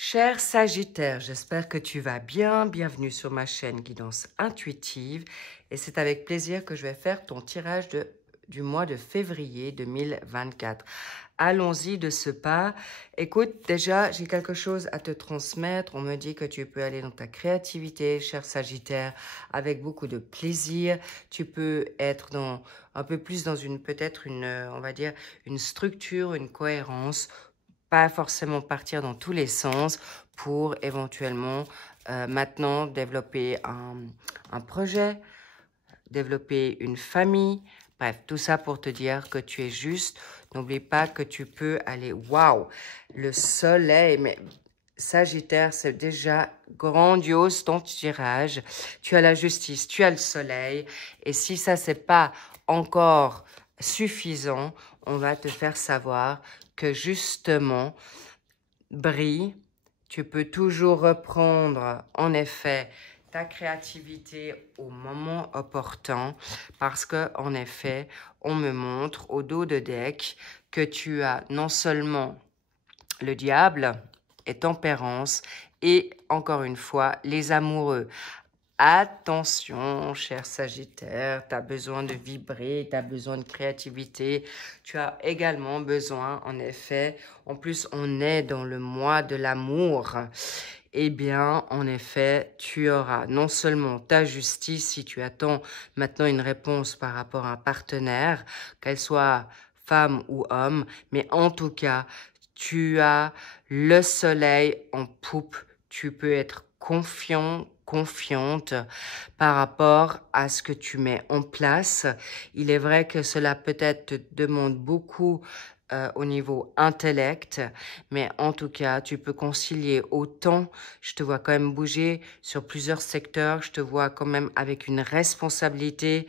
Cher Sagittaire, j'espère que tu vas bien. Bienvenue sur ma chaîne Guidance Intuitive. Et c'est avec plaisir que je vais faire ton tirage du mois de février 2024. Allons-y de ce pas. Écoute, déjà, j'ai quelque chose à te transmettre. On me dit que tu peux aller dans ta créativité, cher Sagittaire, avec beaucoup de plaisir. Tu peux être un peu plus dans on va dire, une structure, une cohérence, pas forcément partir dans tous les sens pour éventuellement maintenant développer un projet, développer une famille. Bref, tout ça pour te dire que tu es juste. N'oublie pas que tu peux aller, waouh, le soleil, mais Sagittaire, c'est déjà grandiose ton tirage. Tu as la justice, tu as le soleil. Et si ça, c'est pas encore suffisant, on va te faire savoir que justement, brille, tu peux toujours reprendre, en effet, ta créativité au moment opportun parce que, en effet, on me montre au dos de deck que tu as non seulement le diable et tempérance et, encore une fois, les amoureux. Attention, cher Sagittaire, tu as besoin de vibrer, tu as besoin de créativité. Tu as également besoin, en effet, en plus on est dans le mois de l'amour. Eh bien, en effet, tu auras non seulement ta justice si tu attends maintenant une réponse par rapport à un partenaire, qu'elle soit femme ou homme, mais en tout cas, tu as le soleil en poupe. Tu peux être confiante par rapport à ce que tu mets en place. Il est vrai que cela peut-être te demande beaucoup au niveau intellect, mais en tout cas, tu peux concilier autant. Je te vois quand même bouger sur plusieurs secteurs. Je te vois quand même avec une responsabilité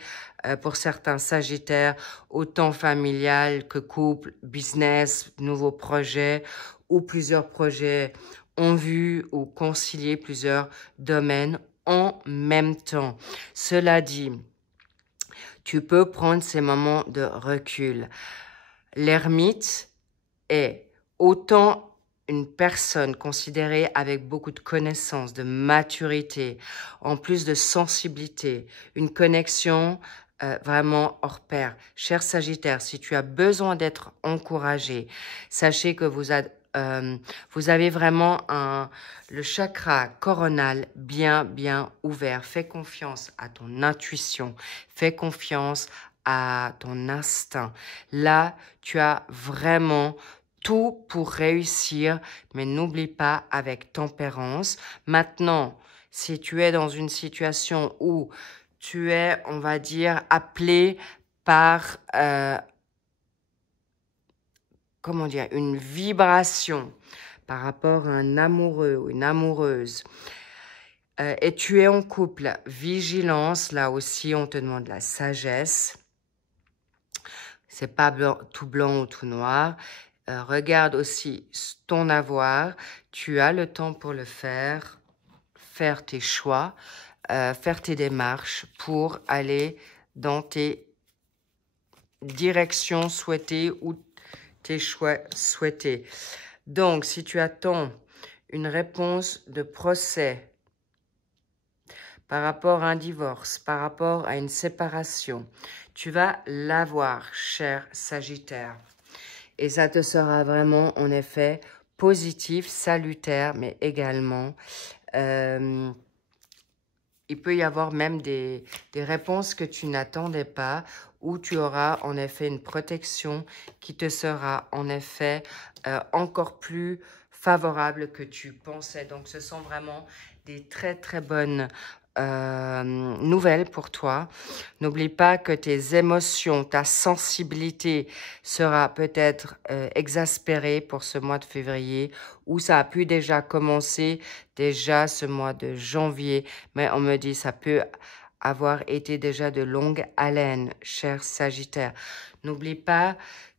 pour certains Sagittaires, autant familial que couple, business, nouveaux projets ou plusieurs projets en vue ou concilier plusieurs domaines en même temps. Cela dit, tu peux prendre ces moments de recul. L'ermite est autant une personne considérée avec beaucoup de connaissances, de maturité, en plus de sensibilité, une connexion vraiment hors pair. Cher Sagittaire, si tu as besoin d'être encouragé, sachez que vous avez vraiment le chakra coronal bien ouvert. Fais confiance à ton intuition, fais confiance à ton instinct. Là, tu as vraiment tout pour réussir, mais n'oublie pas avec tempérance. Maintenant, si tu es dans une situation où tu es, on va dire, appelé par, comment dire, une vibration par rapport à un amoureux ou une amoureuse, et tu es en couple, vigilance, là aussi on te demande la sagesse. C'est pas tout blanc ou tout noir. Regarde aussi ton avoir. Tu as le temps pour le faire. Faire tes choix. Faire tes démarches pour aller dans tes directions souhaitées ou tes choix souhaités. Donc, si tu attends une réponse de procès par rapport à un divorce, par rapport à une séparation, tu vas l'avoir, cher Sagittaire. Et ça te sera vraiment, en effet, positif, salutaire, mais également, il peut y avoir même des réponses que tu n'attendais pas, où tu auras en effet une protection qui te sera en effet encore plus favorable que tu pensais. Donc, ce sont vraiment des très bonnes nouvelles pour toi. N'oublie pas que tes émotions, ta sensibilité sera peut-être exaspérée pour ce mois de février, où ça a pu déjà commencer déjà ce mois de janvier, mais on me dit ça peut avoir été déjà de longue haleine, cher Sagittaire. N'oublie pas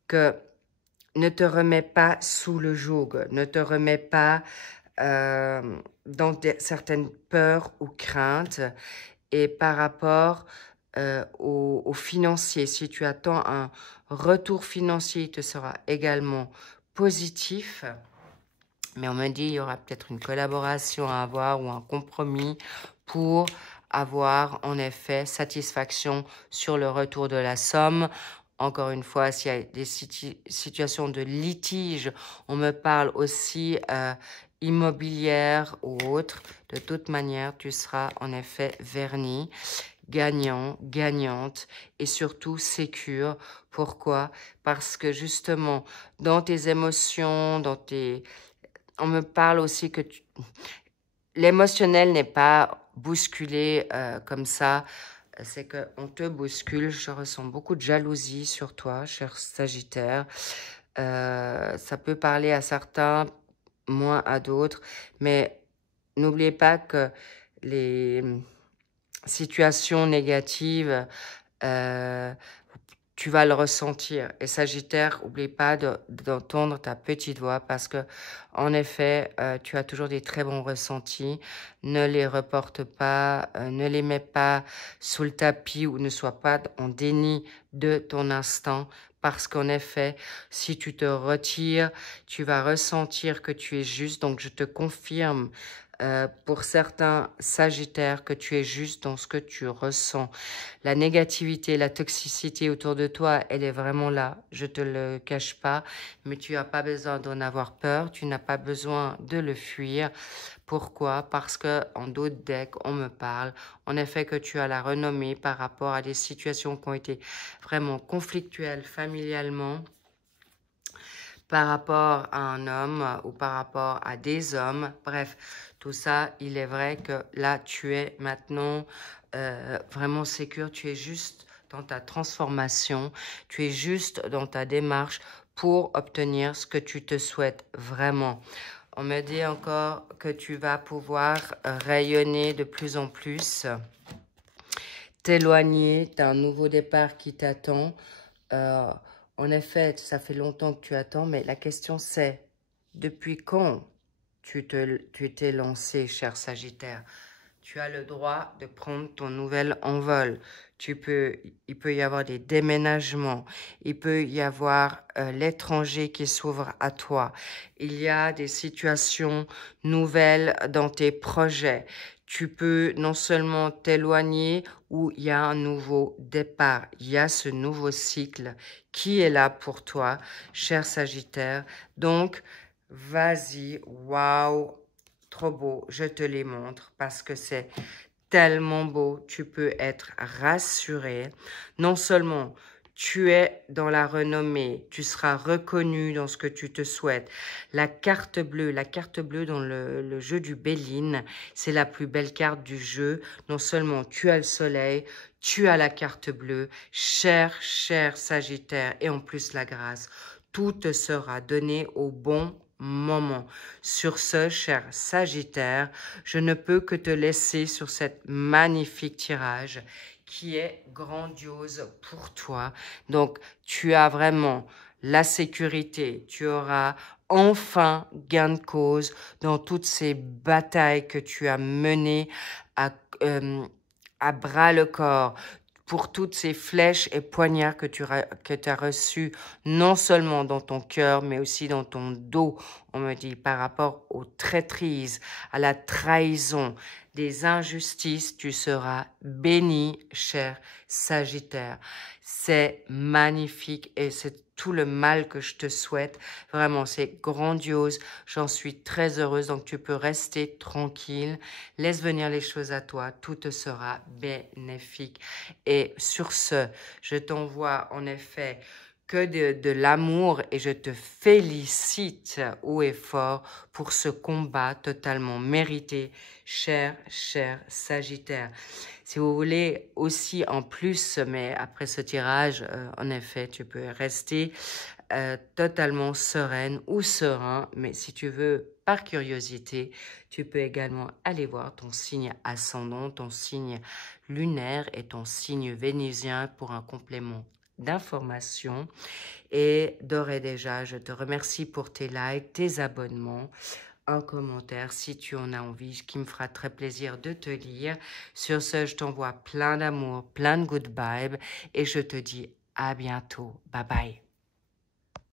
que ne te remets pas sous le joug, ne te remets pas dans certaines peurs ou craintes. Et par rapport aux financiers, si tu attends un retour financier, il te sera également positif. Mais on me dit il y aura peut-être une collaboration à avoir ou un compromis pour avoir en effet satisfaction sur le retour de la somme. Encore une fois, s'il y a des situations de litige, on me parle aussi immobilière ou autre. De toute manière, tu seras en effet verni, gagnant, gagnante et surtout sécure. Pourquoi? Parce que justement, dans tes émotions, on me parle aussi que l'émotionnel n'est pas bousculé comme ça. C'est qu'on te bouscule. Je ressens beaucoup de jalousie sur toi, cher Sagittaire. Ça peut parler à certains, moins à d'autres. Mais n'oubliez pas que les situations négatives, tu vas le ressentir. Et Sagittaire, n'oublie pas d'entendre ta petite voix parce que, en effet, tu as toujours des très bons ressentis. Ne les reporte pas, ne les mets pas sous le tapis ou ne sois pas en déni de ton instant. Parce qu'en effet, si tu te retires, tu vas ressentir que tu es juste. Donc, je te confirme pour certains Sagittaires que tu es juste dans ce que tu ressens. La négativité, la toxicité autour de toi, elle est vraiment là. Je te le cache pas, mais tu n'as pas besoin d'en avoir peur. Tu n'as pas besoin de le fuir. Pourquoi? Parce que en d'autres decks, on me parle, en effet, que tu as la renommée par rapport à des situations qui ont été vraiment conflictuelles familialement, par rapport à un homme ou par rapport à des hommes. Bref, tout ça, il est vrai que là, tu es maintenant vraiment sécure. Tu es juste dans ta transformation. Tu es juste dans ta démarche pour obtenir ce que tu te souhaites vraiment. On me dit encore que tu vas pouvoir rayonner de plus en plus, t'éloigner d'un nouveau départ qui t'attend. En effet, ça fait longtemps que tu attends, mais la question c'est, depuis quand tu t'es lancé, cher Sagittaire? Tu as le droit de prendre ton nouvel envol. Il peut y avoir des déménagements. Il peut y avoir l'étranger qui s'ouvre à toi. Il y a des situations nouvelles dans tes projets. Tu peux non seulement t'éloigner ou il y a un nouveau départ. Il y a ce nouveau cycle qui est là pour toi, cher Sagittaire. Donc, vas-y, waouh, trop beau, je te les montre parce que c'est tellement beau. Tu peux être rassuré. Non seulement tu es dans la renommée, tu seras reconnu dans ce que tu te souhaites. La carte bleue dans le jeu du Béline, c'est la plus belle carte du jeu. Non seulement tu as le soleil, tu as la carte bleue, cher Sagittaire, et en plus la grâce. Tout te sera donné au bon moment. Sur ce, cher Sagittaire, je ne peux que te laisser sur cette magnifique tirage qui est grandiose pour toi. Donc, tu as vraiment la sécurité, tu auras enfin gain de cause dans toutes ces batailles que tu as menées à bras le corps, pour toutes ces flèches et poignards que tu as reçus, non seulement dans ton cœur, mais aussi dans ton dos, on me dit, par rapport aux traîtrises, à la trahison, des injustices, tu seras béni, cher Sagittaire. C'est magnifique et c'est tout le mal que je te souhaite. Vraiment, c'est grandiose. J'en suis très heureuse. Donc, tu peux rester tranquille. Laisse venir les choses à toi. Tout te sera bénéfique. Et sur ce, je t'envoie en effet que de l'amour et je te félicite haut et fort pour ce combat totalement mérité, cher Sagittaire. Si vous voulez aussi en plus, mais après ce tirage, en effet, tu peux rester totalement sereine ou serein, mais si tu veux, par curiosité, tu peux également aller voir ton signe ascendant, ton signe lunaire et ton signe vénusien pour un complément d'informations. Et d'ores et déjà, je te remercie pour tes likes, tes abonnements, un commentaire si tu en as envie, qui me fera très plaisir de te lire. Sur ce, je t'envoie plein d'amour, plein de good vibes et je te dis à bientôt. Bye bye.